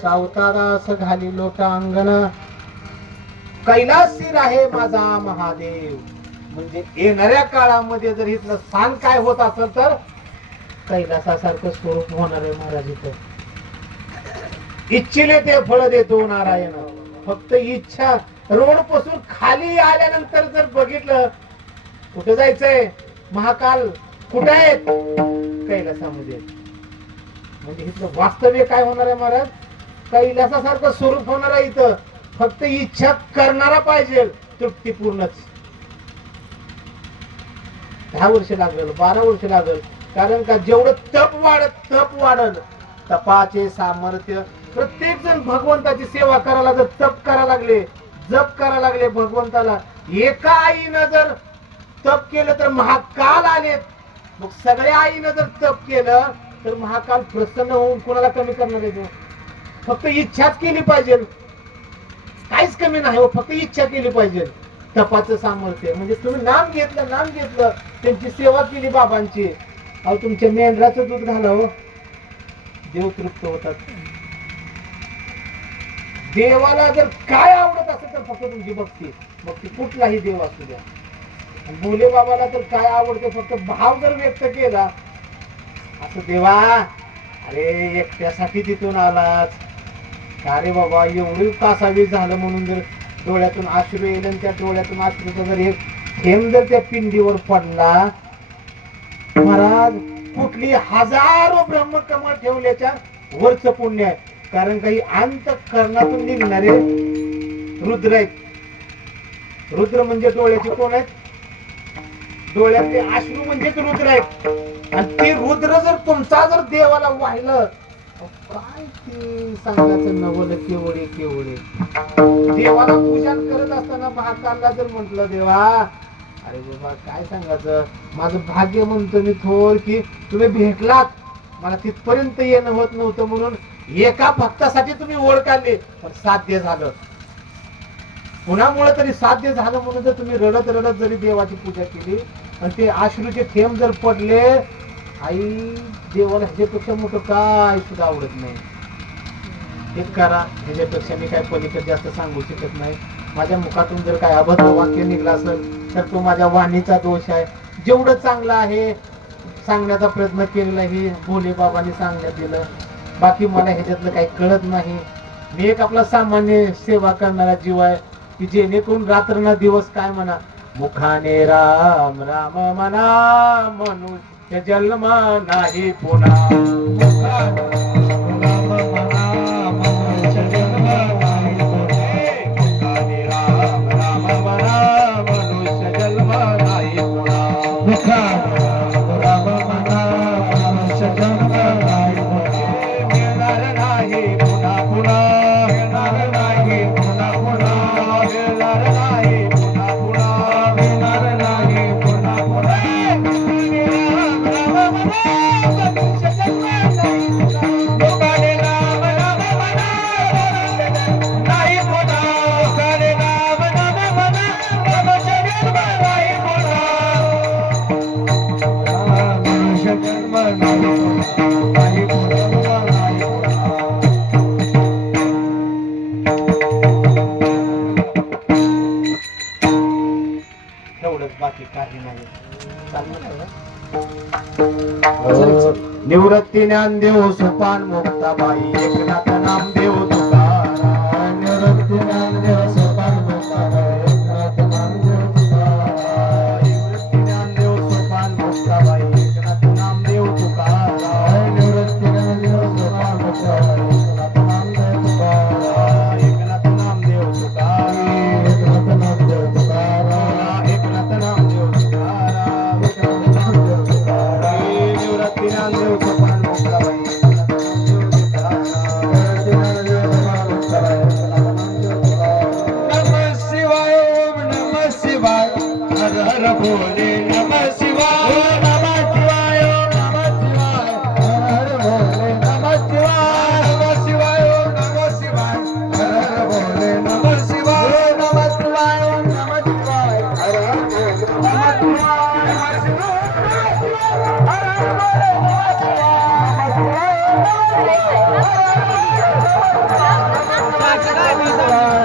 सावतारास घाली लोटा अंगण कैलासी आहे माझा महादेव. म्हणजे येणाऱ्या काळामध्ये जर इथलं स्थान काय होत असेल तर कैलासासारखं स्वरूप होणार आहे महाराज. इथं इच्छेने ते फळ देतो नारायण. फक्त इच्छा. रोड पासून खाली आल्यानंतर जर बघितलं कुठे जायचंय, महाकाल कुठे आहेत, कैलासामध्ये. म्हणजे इथलं वास्तव्य काय होणार आहे महाराज, कैलासासारखं स्वरूप होणार आहे इथं. फक्त इच्छा करणारा पाहिजे, तृप्तीपूर्णच. 10 वर्ष लागल, 12 वर्ष लागल. कारण का जेवढं तप वाढल तपाचे सामर्थ्य. प्रत्येक जण भगवंताची सेवा करायला जर तप करायला लागले, जप करायला लागले भगवंताला. एका आईनं जर तप केलं तर महाकाल आले. मग सगळ्या आईनं जर तप केलं तर महाकाल प्रसन्न होऊन कोणाला कमी करणार आहे. फक्त इच्छाच केली पाहिजे, काहीच कमी नाही हो. फक्त इच्छा केली पाहिजे. तपाचं सामर्थ्य म्हणजे तुम्ही नाम घेतलं त्यांची सेवा केली बाबांची. अहो तुमच्या मेंढराचं दूध घाला हो, देव तृप्त होतात. देवाला जर काय आवडत असेल तर फक्त तुमची भक्ती कुठलाही देव असू द्या. भोले बाबाला तर काय आवडते, फक्त भाव जर व्यक्त केला असं, देवा अरे एकट्यासाठी तिथून आलाच का रे बाबा, एवढी कासावी झालं म्हणून जर डोळ्यातून अश्रू येईल आणि त्या डोळ्यातून अश्रूचा जर एक थेंब जर त्या पिंडीवर पडला महाराज, कुठली हजारो ब्रह्मकमळ ठेवल्याच्या वरच पुण्य आहे. कारण काही अंतःकरणातून निघणारे रुद्र आहेत. रुद्र म्हणजे डोळ्याचे कोण आहेत, डोळ्यातले अश्रू म्हणजेच रुद्र आहेत. आणि ते रुद्र जर तुमचा जर देवाला वाहिलं, काय ते सांगायचं नवल केवढे. देवाला पूजन करत असताना महाकालला जर म्हंटल, देवा अरे बाबा काय सांगायचं, माझं भाग्य म्हणतो मी थोर की तुम्ही भेटलात, मला तिथपर्यंत येणं होत नव्हतं म्हणून एका भक्तासाठी तुम्ही ओळ काढली, पण साध्य झालं. कुणामुळे तरी साध्य झालं म्हणून जर तुम्ही रडत जरी देवाची पूजा केली आणि ते अश्रूचे थेंब जर पडले, आई देवाला ह्याच्यापेक्षा मोठं काय सुद्धा आवडत नाही. हे करा, ह्याच्यापेक्षा मी काय पलीकडे जास्त सांगू शकत नाही. माझ्या मुखातून जर काय अभद्र वाक्य निघलं असेल तर तो माझ्या वाणीचा दोष आहे. जेवढं चांगलं आहे सांगण्याचा प्रयत्न केलेला हे भोले बाबांनी सांगण्यात दिलं. बाकी मला ह्याच्यातलं काही कळत नाही. मी एक आपला सामान्य सेवा करणारा जीव आहे की जेणेकरून रात्र ना दिवस काय म्हणा, मुखाने राम राम म्हणा, मनुष्य जन्म नाही पुन्हा. निवृत्ती ज्ञानदेव सोपान मुक्ताबाई एकनाथ नामदेव तुकाराम निवृत्ती ज्ञानदेव सोपान मुक्ताबाई एकनाथ नामदेव तुकाराम निवृत्ती ज्ञानदेव सोपान मुक्ताबाई एकनाथ नामदेव तुकाराम निवृत्ती ज्ञानदेव सोपान मुक्ताबाई एकनाथ नामदेव तुकाराम एकनाथ नामदेव तुकाराम एकनाथ नामदेव तुकाराम एकनाथ नामदेव तुकाराम एकनाथ नामदेव तुकाराम निवृत्ती ज्ञानदेव सोपान मुक्ताबाई नमः शिवाय ओम नमः शिवाय हर हर भोले नमः शिवाय नमः शिवाय ओम नमः शिवाय हर हर भोले नमः शिवाय नमः शिवाय ओम नमः शिवाय हर हर भोले नमः शिवाय नमः शिवाय ओम नमः शिवाय हर हर भोले नमः शिवाय नमः शिवाय हर हर भोले नमः शिवाय